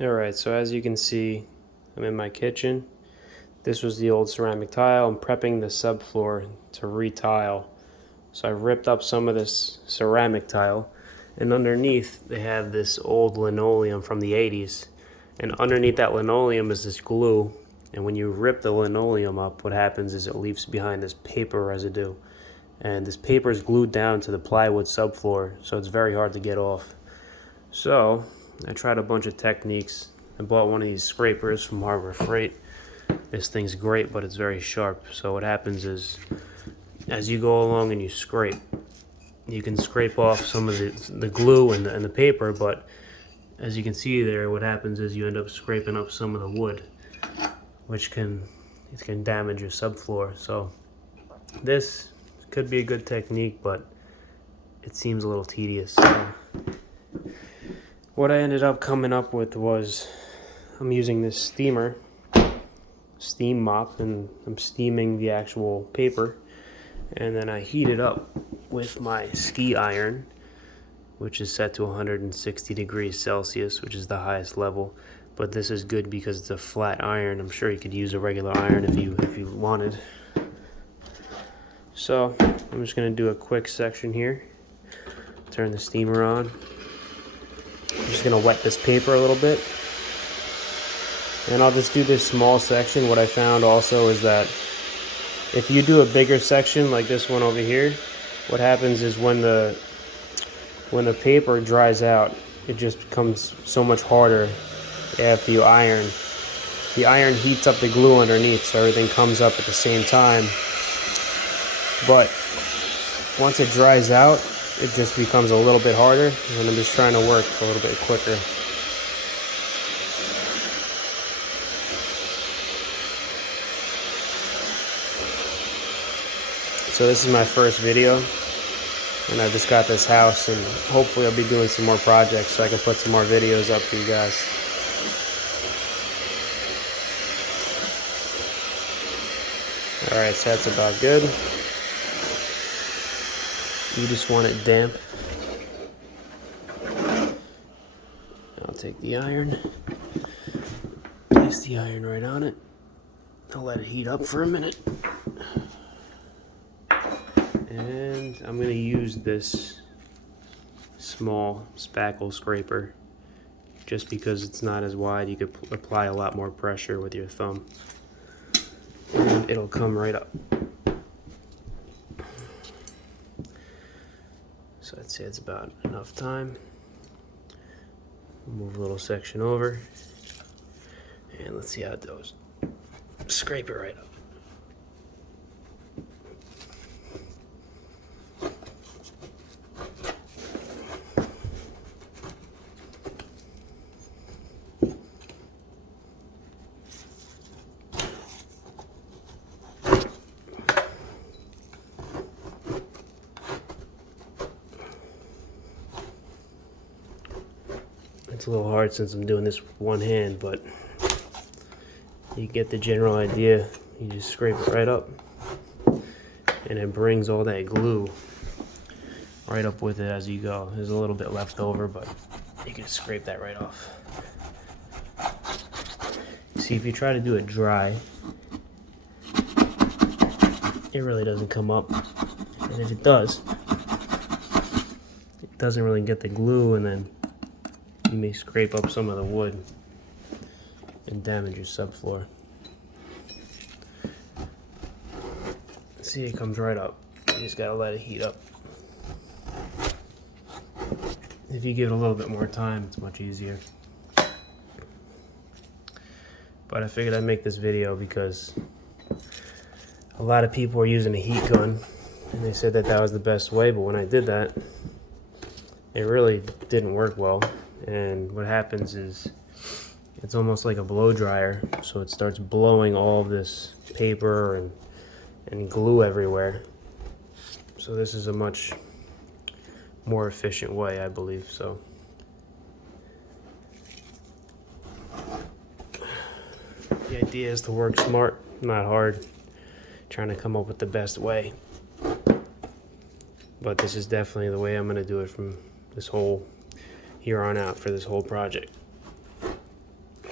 Alright, so as you can see, I'm in my kitchen. This was the old ceramic tile. I'm prepping the subfloor to retile. So I ripped up some of this ceramic tile, and underneath they have this old linoleum from the 80s. And underneath that linoleum is this glue. And when you rip the linoleum up, what happens is it leaves behind this paper residue. And this paper is glued down to the plywood subfloor, so it's very hard to get off. So I tried a bunch of techniques. I bought one of these scrapers from Harbor Freight. This thing's great, but it's very sharp. So what happens is, as you go along and you scrape, you can scrape off some of the glue and the paper, but as you can see there, what happens is you end up scraping up some of the wood, which can damage your subfloor. So this could be a good technique, but it seems a little tedious. So what I ended up coming up with was, I'm using this steam mop, and I'm steaming the actual paper, and then I heat it up with my ski iron, which is set to 160 degrees Celsius, which is the highest level. But this is good because it's a flat iron. I'm sure you could use a regular iron if you wanted. So I'm just going to do a quick section here. Turn the steamer on. I'm just going to wet this paper a little bit. And I'll just do this small section. What I found also is that if you do a bigger section like this one over here, what happens is when the paper dries out, it just becomes so much harder after you iron. The iron heats up the glue underneath, so everything comes up at the same time. But once it dries out, it just becomes a little bit harder, and I'm just trying to work a little bit quicker. So this is my first video, and I just got this house, and hopefully I'll be doing some more projects so I can put some more videos up for you guys. Alright, so that's about good. You just want it damp. I'll take the iron, place the iron right on it. I'll let it heat up for a minute. And I'm going to use this small spackle scraper just because it's not as wide. You could apply a lot more pressure with your thumb, and it'll come right up. So I'd say it's about enough time. Move a little section over, and let's see how it goes. Scrape it right up. It's a little hard since I'm doing this with one hand, but you get the general idea. You just scrape it right up, and it brings all that glue right up with it as you go. There's a little bit left over, but you can scrape that right off. See, if you try to do it dry, it really doesn't come up, and if it does, it doesn't really get the glue, and then you may scrape up some of the wood and damage your subfloor. See, it comes right up. You just gotta let it heat up. If you give it a little bit more time, it's much easier. But I figured I'd make this video because a lot of people were using a heat gun, and they said that that was the best way, but when I did that, it really didn't work well. And what happens is it's almost like a blow dryer, so it starts blowing all of this paper and glue everywhere. So this is a much more efficient way, I believe. So the idea is to work smart, not hard, trying to come up with the best way. But this is definitely the way I'm going to do it from this whole here on out for this whole project.